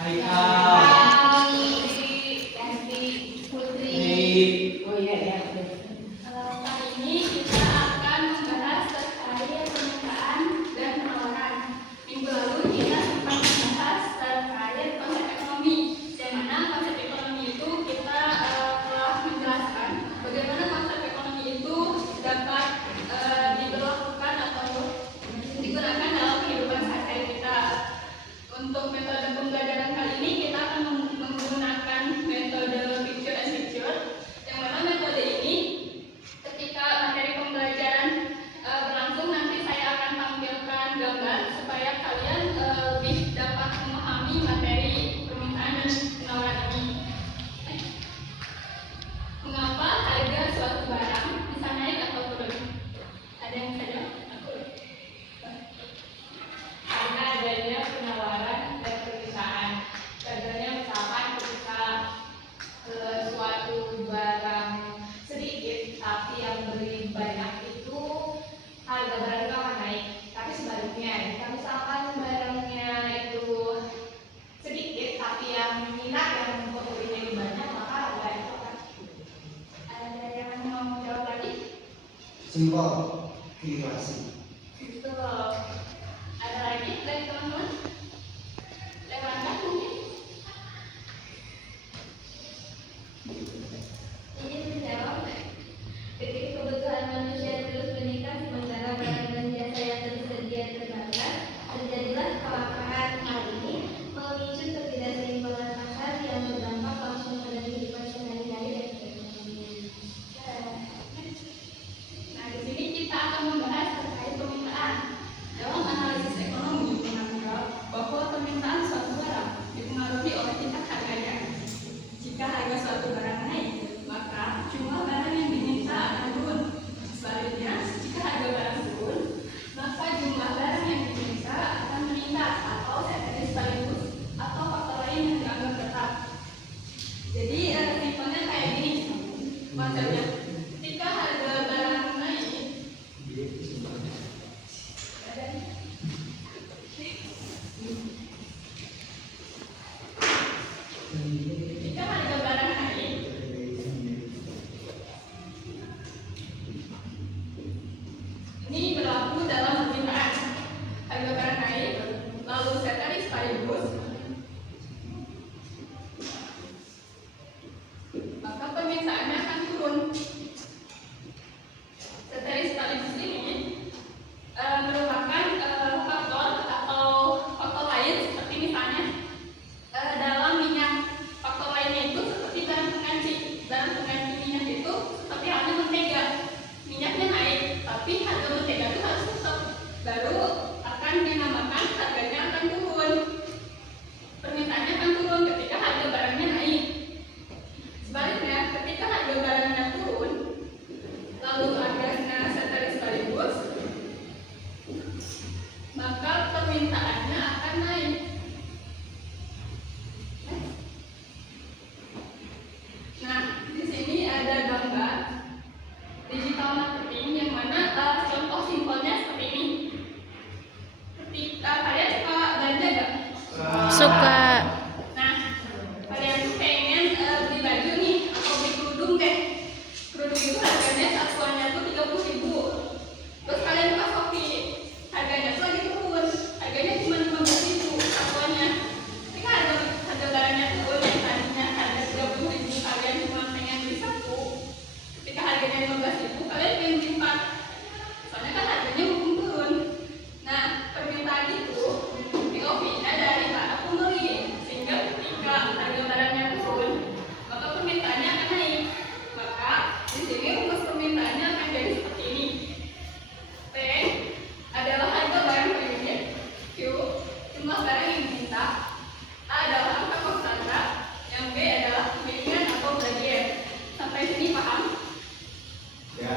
Haikal, Putri. oh iya ya. Kali ini kita akan membahas terkait permintaan dan penawaran. Minggu lalu kita sempat membahas terkait konsep ekonomi, yang mana konsep ekonomi itu kita telah menjelaskan bagaimana konsep ekonomi itu dapat diberlakukan atau digunakan dalam kehidupan sehari-hari kita. Untuk metode pembelajaran kali ini kita akan menggunakan metode picture and picture, yang mana metode ini ketika materi pembelajaran berlangsung nanti saya akan tampilkan gambar supaya kalian lebih dapat memahami materi permintaan dan penawaran ini. Mengapa harga suatu barang bisa naik atau turun? Ada yang bisa jawab? Karena adanya penawaran dan permintaan. Contohnya misalkan ketika suatu barang sedikit tapi yang beli banyak itu harga barangnya akan naik. Tapi sebaliknya, jika misalkan barangnya itu sedikit tapi yang minat yang membelinya itu banyak, maka harga itu akan turun. Ada yang mau jawab lagi? Simbol kirasi. Betul. Ada lagi dari teman-teman? Lewatkan mungkin? Ini menjawab, ketika kebutuhan manusia terus meningkat sementara barang dan jasa yang tersedia terbatas, terjadilah kelaparan. Hal ini memicu ketidakseimbangan pasar yang berdampak langsung pada kehidupan sehari-hari dan perekonomian. Nah, di sini kita akan membahas terkait permintaan. Dalam analisis ekonomi menganggap bahwa permintaan suatu barang dipengaruhi oleh tingkat harganya. Jika harga suatu barang naik, maka jumlah barang yang diminta akan turun. Sebaliknya, jika harga barang turun, maka jumlah barang yang diminta akan meningkat atau terjadi sekaligus atau faktor lain yang dianggap tetap. Jadi simpelnya kayak gini konsepnya. Ketika harga barang naik, jika harga barang naik, ini berlaku dalam permintaan. Harga barang naik, lalu sekali sekaligus, maka permintaannya akan turun. Setari sekaligus ini merupakan faktor atau faktor lain seperti misalnya dalam minyak. Faktor lainnya itu seperti bahan pengganti. Bahan pengganti minyak itu seperti halnya mentega. Minyaknya naik, tapi harga mentega itu harus tetap. Baru akan dinamakan harganya akan turun. Permintaannya akan turun ketika harga barangnya naik. Sebaliknya, ketika harga barangnya turun, lalu harganya setari sekaligus, maka permintaannya akan naik. Nah, di sini ada gambar digital marketing yang mana contoh simpelnya seperti ini. Ketika kalian suka belanja nggak? Suka. Nah, kalian pengen beli baju nih atau beli kerudung deh. Kerudung itu harganya satuannya tuh 30.000. Terus kalian buka Shopee, harganya tuh lagi turun. Harganya cuma 15.000 satuannya. Ketika harga barangnya turun, yang tadinya harga 30.000 kalian cuma pengen beli satu. Ketika harganya 15.000 kalian pengen beli 4. Soalnya kan harganya belum turun. Nah, permintaan itu POV-nya dari para pembeli, sehingga ketika harga barangnya turun, maka permintaannya akan naik. Maka di sini rumus permintaannya akan jadi seperti ini. P adalah harga barang per unit, Q jumlah barang yang diminta, A adalah angka konstanta, yang B adalah kemiringan atau gradien. Sampai sini paham? Ya.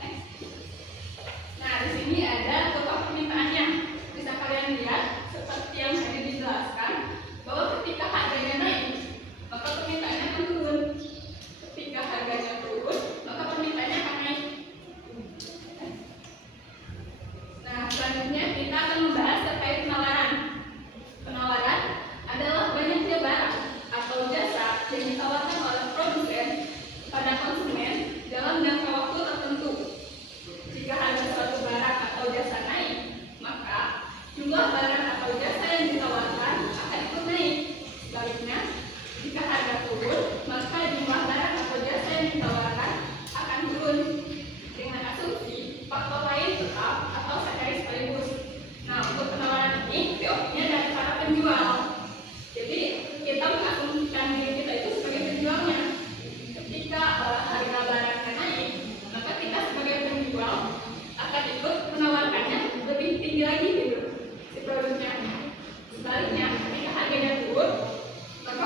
Next. Nah, di sini ada contoh permintaannya. Bisa kalian lihat seperti yang tadi dijelaskan bahwa ketika harganya naik, maka permintaannya akan turun. Ketika harganya turun, maka permintaannya akan naik. Nah, selanjutnya kita akan membahas terkait penawaran. Sebaliknya, jika harga turun, maka jumlah barang atau jasa yang ditawarkan akan turun dengan asumsi faktor lain tetap atau secari sekaligus. Nah, untuk penawaran ini POV-nya dari para penjual. Jadi kita mengasumsikan diri kita itu sebagai penjualnya. Ketika harga barangnya naik, maka kita sebagai penjual akan ikut menawarkannya lebih tinggi lagi gitu si produknya. Sebaliknya, ketika harganya turun, maka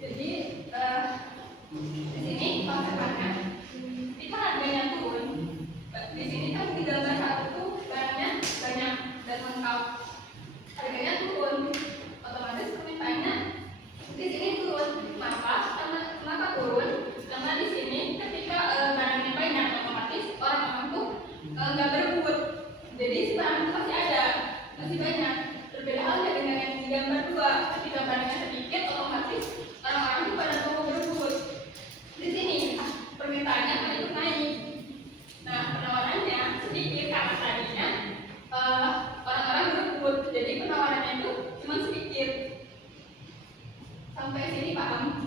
Jadi di sini konsepnya kita harganya turun. Di sini kan di gambar satu tuh barangnya banyak dan lengkap, harganya turun, otomatis permintaannya di sini turun. Kenapa turun? Karena di sini ketika barangnya banyak, otomatis orang-orang tuh nggak berebut. Jadi si barang itu masih ada, masih banyak. Berbeda halnya dengan yang di gambar 2, ketika barangnya sedikit, otomatis orang-orang itu pada mau berebut. Di sini permintaannya akan ikut naik. Nah, penawarannya sedikit karena tadinya orang-orang berebut, jadi penawarannya itu cuma sedikit. Sampai sini paham?